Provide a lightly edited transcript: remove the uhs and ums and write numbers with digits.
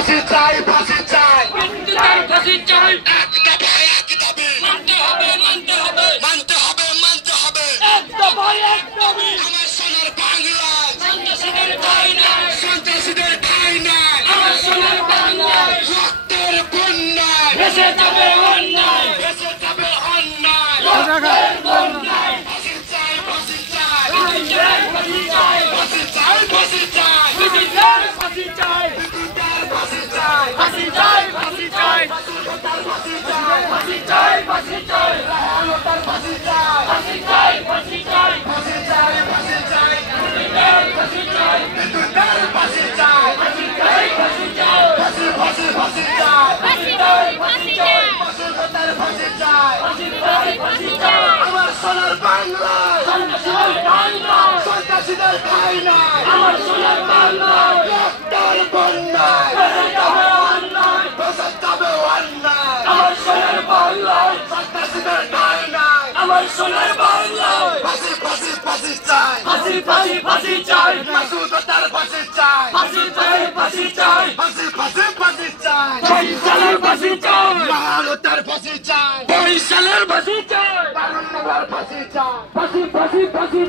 ফাঁসি চাই ফাঁসি চাই মুক্তিদার ফাঁসি চাই এক দফায় এক দাবি মানতে হবে মানতে হবে মানতে হবে মানতে হবে এক দফায় এক দাবি আমার সোনার বাংলায় সন্ত্রাসীদের ঠাঁই নাই সন্ত্রাসীদের ঠাঁই নাই আমার সোনার বাংলায় রক্তের বন্যায় ভেসে যাবে অন্যায় ভেসে যাবে অন্যায় রক্তের বন্যায় ফাঁসি চাই ফাঁসি চাই মুক্তিদার ফাঁসি চাই ফাঁসি চাই ফাঁসি চাই মুক্তিদার ফাঁসি চাই ফাঁসি চাই ফাঁসি চাই ফাঁসি চাই ফাঁসি চাই ফাঁসি চাই ফাঁসি চাই ফাঁসি চাই ফাঁসি চাই ফাঁসি চাই ফাঁসি চাই ফাঁসি চাই মুক্তিদার ফাঁসি চাই বিদ্যুতের ফাঁসি চাই ফাঁসি চাই ফাঁসি চাই ফাঁসি ফাঁসি ফাঁসি চাই ফাঁসি চাই ফাঁসি চাই ফাঁসির ফাঁসি চাই ফাঁসি চাই ফাঁসি চাই আমার সোনার বাংলায় সন্ত্রাসীদের ঠাঁই নাই সন্ত্রাসীদের ঠাঁই নাই আমার সোনার বাংলায় রক্তের বন্যায় ভেসে যাবে অন্যায় ভেসে যাবে অন্যায় আমার সোনার বাংলায় সন্ত্রাসীদের ঠাঁই নাই আমার সোনার বাংলায় ফাঁসি ফাঁসি ফাঁসি চাই ফাঁসি ফাঁসি ফাঁসি চাই মাসুদার ফাঁসি চাই ফাঁসি চাই ফাঁসি চাই ফাঁসি ফাঁসি ফাঁসি চাই বরিশালের ফাঁসি চাই মাহালতার ফাঁসি চাই বরিশালের ফাঁসি চাই তারুণ্যের ফাঁসি চাই ফাঁসি ফাঁসি ফাঁসি